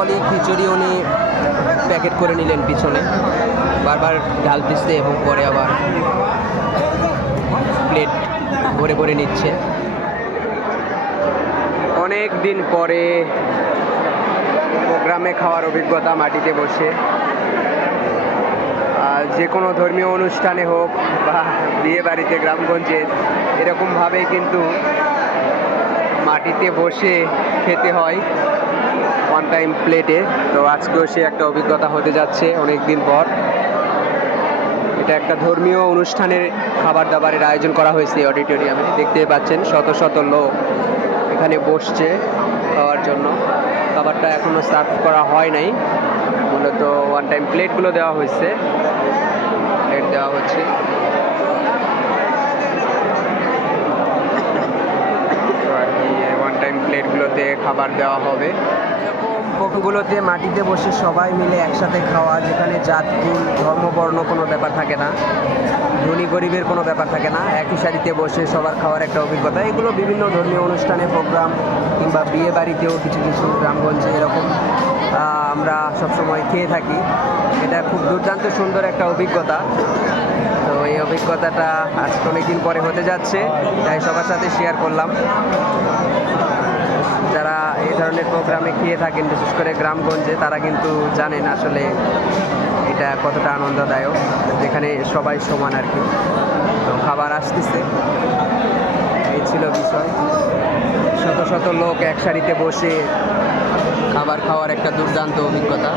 পলি খিচুড়ি উনি প্যাকেট করে নিলেন পিছনে। বারবার ঢালতেছে এবং পরে আবার প্লেট ভরে ভরে নিচ্ছে। অনেক দিন পরে প্রোগ্রামে খাওয়ার অভিজ্ঞতা মাটিতে বসে। যে কোনো ধর্মীয় অনুষ্ঠানে হোক বা বিয়ে বাড়িতে গ্রামগঞ্জে এরকমভাবেই কিন্তু মাটিতে বসে খেতে হয় ওয়ান টাইম প্লেটে তো আজকেও সে একটা অভিজ্ঞতা হতে যাচ্ছে অনেক দিন পর। এটা একটা ধর্মীয় অনুষ্ঠানের খাবার দাবারের আয়োজন করা হয়েছে অডিটোরিয়ামে দেখতে পাচ্ছেন, শত শত লোক এখানে বসছে খাওয়ার জন্য। খাবারটা এখনও সার্ভ করা হয় নাই। মূলত ওয়ান টাইম প্লেটগুলো দেওয়া হয়েছে। প্লেট দেওয়া হচ্ছে তো আর কি ওয়ান টাইম প্লেটগুলোতে খাবার দেওয়া হবে। পক্ষগুলোতে মাটিতে বসে সবাই মিলে একসাথে খাওয়া, যেখানে জাত, কুল, ধর্ম, বর্ণ কোনো ব্যাপার থাকে না। ধনী, গরিবের কোনো ব্যাপার থাকে না। একই সারিতে বসে সবার খাওয়ার একটা অভিজ্ঞতা। এগুলো বিভিন্ন ধর্মীয় অনুষ্ঠানে, প্রোগ্রাম কিংবা বিয়ে বাড়িতেও কিছু কিছু গ্রামগঞ্জে এরকম আমরা সবসময় খেয়ে থাকি। এটা খুব দুর্দান্ত সুন্দর একটা অভিজ্ঞতা। তো এই অভিজ্ঞতাটা আজকে অনেকদিন পরে হতে যাচ্ছে, তাই সবার সাথে শেয়ার করলাম। যারা এই ধরনের প্রোগ্রামে খেয়ে থাকেন, বিশেষ করে গ্রামগঞ্জে, তারা কিন্তু জানেন আসলে এটা কতটা আনন্দদায়ক। যেখানে সবাই সমান আর কি। তো খাবার আসতেছে। এই ছিল বিষয়। শত শত লোক এক সারিতে বসে খাবার খাওয়ার একটা দুর্দান্ত অভিজ্ঞতা।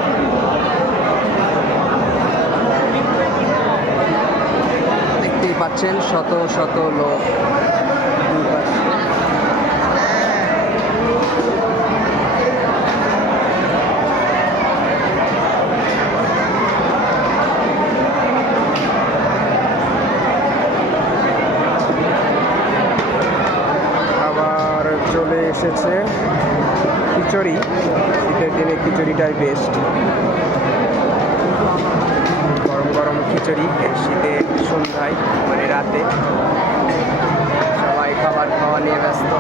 দেখতেই পাচ্ছেন, শত শত লোক। এসেছে। খিচুড়ি, শীতের দিনে খিচুড়িটাই বেস্ট গরম গরম খিচুড়ি, শীতে, সন্ধ্যায় মানে রাতে। সবাই খাবার খাওয়া নিয়ে ব্যস্ত।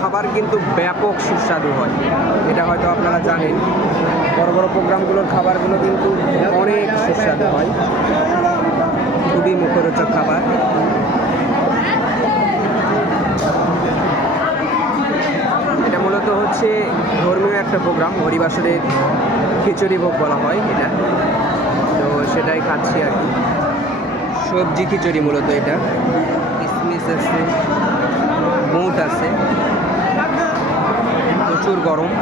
খাবার কিন্তু ব্যাপক সুস্বাদু হয়। এটা হয়তো আপনারা জানেন। বড় বড় প্রোগ্রামগুলোর খাবারগুলো কিন্তু অনেক সুস্বাদু হয়। খুবই মুখরোচক খাবার এটা মূলত হচ্ছে ধর্মীয় একটা প্রোগ্রাম হরিবাসরের খিচুড়ি ভোগ বলা হয় এটা। তো সেটাই খাচ্ছি আর কি। সবজি খিচুড়ি মূলত এটা। কিসমিস আছে মুট আছে প্রচুর গরম।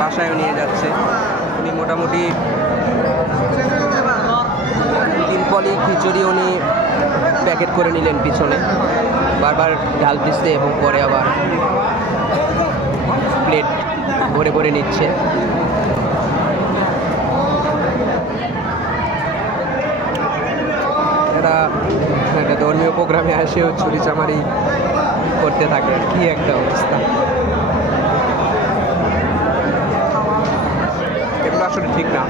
বাসায়ও নিয়ে যাচ্ছে। মোটামুটি তিন পলি খিচুড়ি উনি প্যাকেট করে নিলেন পিছনে। বারবার ঢালতেছে এবং পরে আবার প্লেট ভরে ভরে নিচ্ছে। এরা একটা ধর্মীয় প্রোগ্রামে আসেও চুরি চামারি করতে থাকে। কি একটা অবস্থা এগুলো আসলে ঠিক না।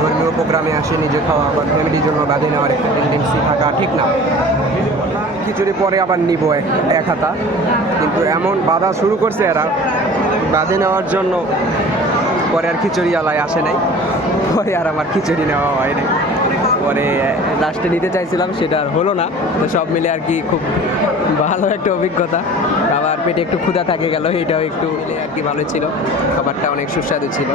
ধর্মীয় প্রোগ্রামে আসে নিজে খাওয়া আবার ফ্যামিলির জন্য বাঁধে নেওয়ার একটা টেন্ডেন্সি থাকা ঠিক না। খিচুড়ি পরে আবার নিব এক হাতা। কিন্তু এমন বাধা শুরু করছে এরা, বাঁধে নেওয়ার জন্য পরে আর খিচুড়ি আলায় আসে নাই। পরে আর আমার খিচুড়ি নেওয়া হয়নি পরে লাস্টে নিতে চাইছিলাম, সেটা আর হলো না। তো সব মিলে আর কি খুব ভালো একটা অভিজ্ঞতা। আবার পেটে একটু ক্ষুধা থাকে গেল, এটাও একটু মিলে আর কি ভালো ছিল। খাবারটা অনেক সুস্বাদু ছিল।